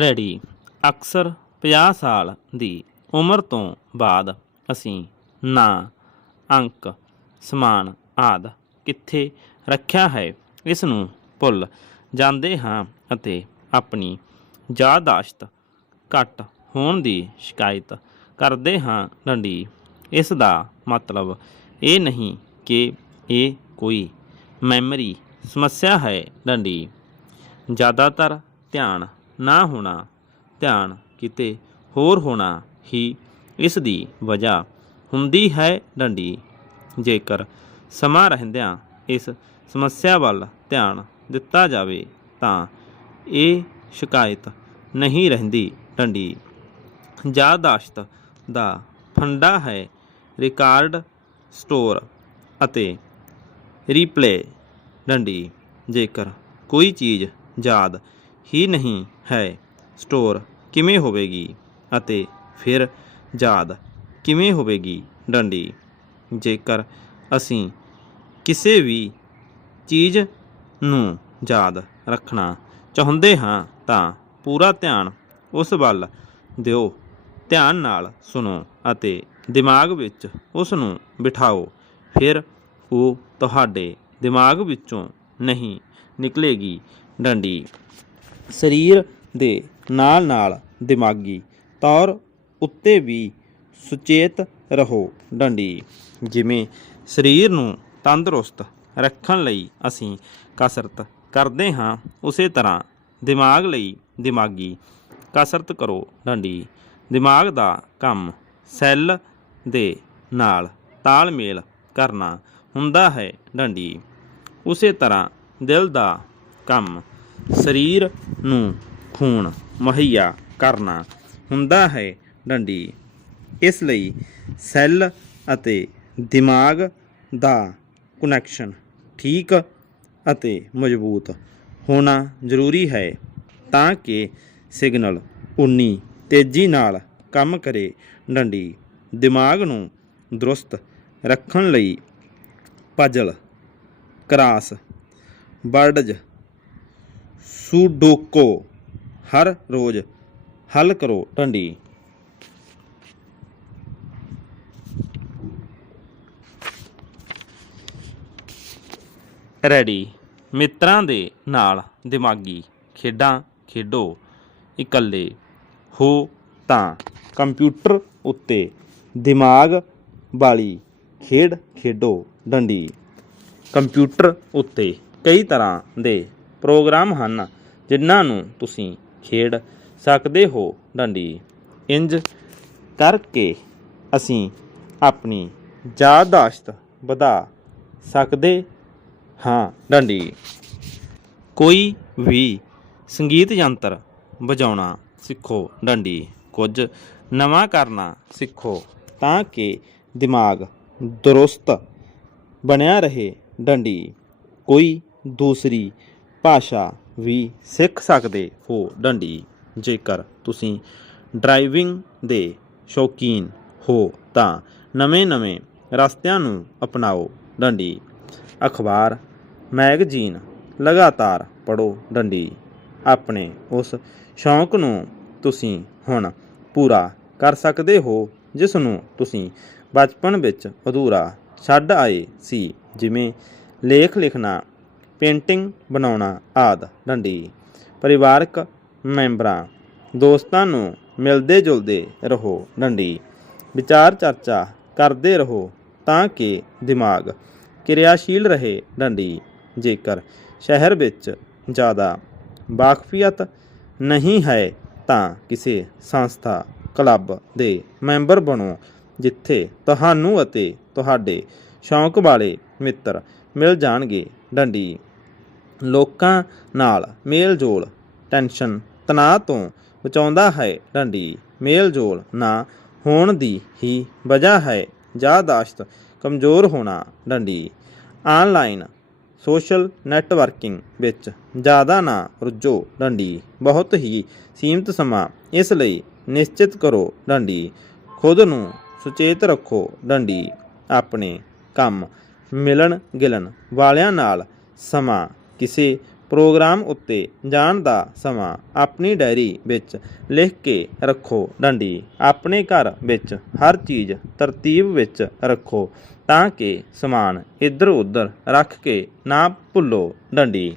Ready ਅਕਸਰ 50 ਸਾਲ ਦੀ ਉਮਰ ਤੋਂ ਬਾਅਦ ਅਸੀਂ ਨਾਂ, ਅੰਕ, ਸਮਾਨ ਆਦ ਕਿੱਥੇ ਰੱਖਿਆ ਹੈ, ਇਸ ਨੂੰ ਭੁੱਲ ਜਾਂਦੇ ਹਾਂ ਅਤੇ ਆਪਣੀ ਯਾਦਾਸ਼ਤ ਘੱਟ ਹੋਣ ਦੀ ਸ਼ਿਕਾਇਤ ਕਰਦੇ ਹਾਂ ਡੰਡੀ। ਇਸ ਦਾ ਮਤਲਬ ਇਹ ਨਹੀਂ ਕਿ ਇਹ ਕੋਈ ਮੈਮਰੀ ਸਮੱਸਿਆ ਹੈ ਡੰਡੀ। ਜ਼ਿਆਦਾਤਰ ਧਿਆਨ ਨਾ ਹੋਣਾ, ਧਿਆਨ ਕਿਤੇ ਹੋਰ ਹੋਣਾ ਹੀ ਇਸ ਦੀ ਵਜ੍ਹਾ ਹੁੰਦੀ ਹੈ ਡੰਡੀ। ਜੇਕਰ ਸਮਾਂ ਰਹਿੰਦਿਆਂ ਇਸ ਸਮੱਸਿਆ ਵੱਲ ਧਿਆਨ ਦਿੱਤਾ ਜਾਵੇ, ਤਾਂ ਇਹ ਸ਼ਿਕਾਇਤ ਨਹੀਂ ਰਹਿੰਦੀ ਡੰਡੀ। ਯਾਦਾਸ਼ਤ ਦਾ ਫੰਡਾ ਹੈ ਰਿਕਾਰਡ ਸਟੋਰ ਅਤੇ ਰੀਪਲੇ। ਡੰਡੀ, ਜੇਕਰ ਕੋਈ ਚੀਜ਼ ਯਾਦ ਹੀ ਨਹੀਂ ਹੈ। ਸਟੋਰ ਕਿਵੇਂ ਹੋਵੇਗੀ ਅਤੇ ਫਿਰ ਯਾਦ ਕਿਵੇਂ ਹੋਵੇਗੀ ਡੰਡੀ? ਜੇਕਰ ਅਸੀਂ ਕਿਸੇ ਵੀ ਚੀਜ਼ ਨੂੰ ਯਾਦ ਰੱਖਣਾ ਚਾਹੁੰਦੇ ਹਾਂ, ਤਾਂ ਪੂਰਾ ਧਿਆਨ ਉਸ ਵੱਲ ਦਿਓ। ਧਿਆਨ ਨਾਲ ਸੁਣੋ ਅਤੇ ਦਿਮਾਗ ਵਿੱਚ ਉਸ ਨੂੰ ਬਿਠਾਓ। ਫਿਰ ਉਹ ਤੁਹਾਡੇ ਦਿਮਾਗ ਵਿੱਚੋਂ ਨਹੀਂ ਨਿਕਲੇਗੀ। ਡੰਡੀ ਸਰੀਰ ਦੇ ਨਾਲ ਨਾਲ ਦਿਮਾਗੀ ਤੌਰ ਉੱਤੇ ਵੀ ਸੁਚੇਤ ਰਹੋ, ਡੰਡੀ। ਜਿਵੇਂ ਸਰੀਰ ਨੂੰ ਤੰਦਰੁਸਤ ਰੱਖਣ ਲਈ ਅਸੀਂ ਕਸਰਤ ਕਰਦੇ ਹਾਂ, ਉਸੇ ਤਰ੍ਹਾਂ ਦਿਮਾਗ ਲਈ ਦਿਮਾਗੀ ਕਸਰਤ ਕਰੋ, ਡੰਡੀ। ਦਿਮਾਗ ਦਾ ਕੰਮ ਸੈੱਲ ਦੇ ਨਾਲ ਤਾਲਮੇਲ ਕਰਨਾ ਹੁੰਦਾ ਹੈ, ਡੰਡੀ। ਉਸੇ ਤਰ੍ਹਾਂ ਦਿਲ ਦਾ ਕੰਮ ਸਰੀਰ ਨੂੰ ਖੂਨ ਮੁਹੱਈਆ ਕਰਨਾ ਹੁੰਦਾ ਹੈ ਡੰਡੀ। ਇਸ ਲਈ ਸੈੱਲ ਅਤੇ ਦਿਮਾਗ ਦਾ ਕਨੈਕਸ਼ਨ ਠੀਕ ਅਤੇ ਮਜ਼ਬੂਤ ਹੋਣਾ ਜ਼ਰੂਰੀ ਹੈ ਤਾਂ ਕਿ ਸਿਗਨਲ ਉਨੀ ਤੇਜ਼ੀ ਨਾਲ ਕੰਮ ਕਰੇ। ਡੰਡੀ ਦਿਮਾਗ ਨੂੰ ਦਰੁਸਤ ਰੱਖਣ ਲਈ ਪਜਲ ਕਰਾਸ ਬਰਡਜ ਸੁਡੋਕੋ। ਹਰ ਰੋਜ਼ ਹੱਲ ਕਰੋ ਡੰਡੀ ਰੈਡੀ। ਮਿੱਤਰਾਂ ਦੇ ਨਾਲ ਦਿਮਾਗੀ ਖੇਡਾਂ ਖੇਡੋ। ਇਕੱਲੇ ਹੋ ਤਾਂ ਕੰਪਿਊਟਰ ਉੱਤੇ ਦਿਮਾਗ ਵਾਲੀ ਖੇਡ ਖੇਡੋ, ਡੰਡੀ। ਕੰਪਿਊਟਰ ਉੱਤੇ ਕਈ ਤਰ੍ਹਾਂ ਦੇ ਪ੍ਰੋਗਰਾਮ ਹਨ, ਜਿਨ੍ਹਾਂ ਨੂੰ ਤੁਸੀਂ ਖੇਡ ਸਕਦੇ ਹੋ। ਡੰਡੀ, ਇੰਜ ਕਰਕੇ ਅਸੀਂ ਆਪਣੀ ਯਾਦਾਸ਼ਤ ਵਧਾ ਸਕਦੇ ਹਾਂ। ਡੰਡੀ, ਕੋਈ ਵੀ ਸੰਗੀਤ ਯੰਤਰ ਵਜਾਉਣਾ ਸਿੱਖੋ। ਡੰਡੀ, ਕੁਝ ਨਵਾਂ ਕਰਨਾ ਸਿੱਖੋ ਤਾਂ ਕਿ ਦਿਮਾਗ ਦਰੁਸਤ ਬਣਿਆ ਰਹੇ। ਡੰਡੀ, ਕੋਈ ਦੂਸਰੀ ਭਾਸ਼ਾ ਵੀ ਸਿੱਖ ਸਕਦੇ ਹੋ ਡੰਡੀ। ਜੇਕਰ ਤੁਸੀਂ ਡਰਾਈਵਿੰਗ ਦੇ ਸ਼ੌਕੀਨ ਹੋ, ਤਾਂ ਨਵੇਂ-ਨਵੇਂ ਰਸਤਿਆਂ ਨੂੰ ਅਪਣਾਓ ਡੰਡੀ। ਅਖਬਾਰ, ਮੈਗਜ਼ੀਨ ਲਗਾਤਾਰ ਪੜੋ ਡੰਡੀ। ਆਪਣੇ ਉਸ ਸ਼ੌਂਕ ਨੂੰ ਤੁਸੀਂ ਹੁਣ ਪੂਰਾ ਕਰ ਸਕਦੇ ਹੋ, ਜਿਸ ਨੂੰ ਤੁਸੀਂ ਬਚਪਨ ਵਿੱਚ ਅਧੂਰਾ ਛੱਡ ਆਏ ਸੀ, ਜਿਵੇਂ ਲੇਖ ਲਿਖਣਾ ਪੇਂਟਿੰਗ ਬਣਾਉਣਾ ਆਦ। ਡੰਡੀ। ਪਰਿਵਾਰਕ ਮੈਂਬਰਾਂ। ਦੋਸਤਾਂ ਨੂੰ ਮਿਲਦੇ ਜੁਲਦੇ ਰਹੋ। ਡੰਡੀ। ਵਿਚਾਰ ਚਰਚਾ ਕਰਦੇ ਰਹੋ ਤਾਂ ਕਿ ਦਿਮਾਗ ਕਿਰਿਆਸ਼ੀਲ ਰਹੇ। ਡੰਡੀ। ਜੇਕਰ ਸ਼ਹਿਰ ਵਿੱਚ ਜ਼ਿਆਦਾ ਵਾਕਫੀਅਤ ਨਹੀਂ ਹੈ ਤਾਂ ਕਿਸੇ ਸੰਸਥਾ, ਕਲੱਬ ਦੇ ਮੈਂਬਰ ਬਣੋ, ਜਿੱਥੇ ਤੁਹਾਨੂੰ ਅਤੇ ਤੁਹਾਡੇ ਸ਼ੌਂਕ ਵਾਲੇ ਮਿੱਤਰ ਮਿਲ ਜਾਣਗੇ। ਡੰਡੀ। ਲੋਕਾਂ ਨਾਲ ਮੇਲ ਜੋਲ ਟੈਨਸ਼ਨ ਤਣਾਅ ਤੋਂ ਬਚਾਉਂਦਾ ਹੈ ਡੰਡੀ। ਮੇਲ ਜੋਲ ਨਾ ਹੋਣ ਦੀ ਹੀ ਵਜ੍ਹਾ ਹੈ ਯਾਦਾਸ਼ਤ ਕਮਜ਼ੋਰ ਹੋਣਾ ਡੰਡੀ। ਆਨਲਾਈਨ ਸੋਸ਼ਲ ਨੈਟਵਰਕਿੰਗ ਵਿੱਚ ਜ਼ਿਆਦਾ ਨਾ ਰੁੱਝੋ ਡੰਡੀ। ਬਹੁਤ ਹੀ ਸੀਮਿਤ ਸਮਾਂ ਇਸ ਲਈ ਨਿਸ਼ਚਿਤ ਕਰੋ ਡੰਡੀ। ਖੁਦ ਨੂੰ ਸੁਚੇਤ ਰੱਖੋ ਡੰਡੀ। ਆਪਣੇ ਕੰਮ ਮਿਲਣ ਗਿਲਣ ਵਾਲਿਆਂ ਨਾਲ ਸਮਾਂ ਕਿਸੇ ਪ੍ਰੋਗਰਾਮ ਉੱਤੇ ਜਾਣ ਦਾ ਸਮਾਂ ਆਪਣੀ ਡਾਇਰੀ ਵਿੱਚ ਲਿਖ ਕੇ ਰੱਖੋ। ਡੰਡੀ, ਆਪਣੇ ਘਰ ਵਿੱਚ ਹਰ ਚੀਜ਼ ਤਰਤੀਬ ਵਿੱਚ ਰੱਖੋ ਤਾਂ ਕਿ ਸਮਾਨ ਇੱਧਰ ਉੱਧਰ ਰੱਖ ਕੇ ਨਾ ਭੁੱਲੋ। ਡੰਡੀ